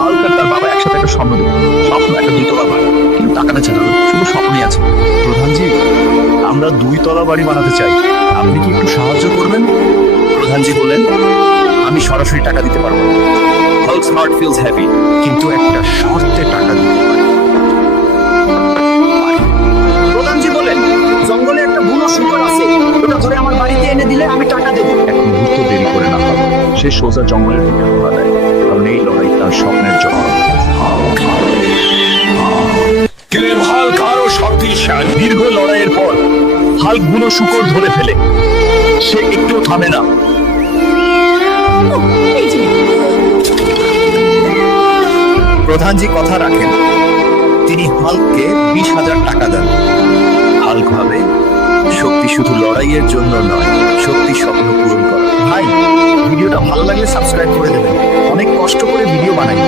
Hulk আর তার বাবা একসাথে একটা স্বপ্ন দেখে, স্বপ্ন একটা 2 তলা বাড়ি, কিন্তু টাকাটা চালানো শুধু স্বপ্নই আছে। প্রধানজি, আমরা 2 তলা বাড়ি বানাতে চাই, আপনি কি একটু সাহায্য করবেন? প্রধানজি বললেন, আমি সরাসরি টাকা দিতে পারবো না। হাল্কস হার্ট ফিলস হেভি, কিন্তু একটা শর্তে টাকা দিতে পারি। প্রধানজি বলেন, জঙ্গলে একটা বুনো শুকর আছে, ওটা ধরে আমার বাড়িতে এনে দিলে আমি টাকা দেবো। এক মুহূর্ত দেরি করে না পাবো, সে সোজা জঙ্গলের দিকে রওনা দেয়, কারণ এই লড়াই তার স্বপ্নের জন্য। হাল্ক আরো শক্তিশালী। দীর্ঘ লড়াইয়ের পর হাল্ক বুনো শুকর ধরে ফেলে, সে একটুও থামে না। প্রধানজি কথা রাখেন, তিনি হাল্ককে 20,000 টাকা দেন। হাল্ক ভাবে, শক্তি শুধু লড়াইয়ের জন্য নয়, শক্তি স্বপ্ন পূরণ করা। ভাই, ভিডিওটা ভালো লাগলে সাবস্ক্রাইব করে দেবেন, অনেক কষ্ট করে ভিডিও বানাই।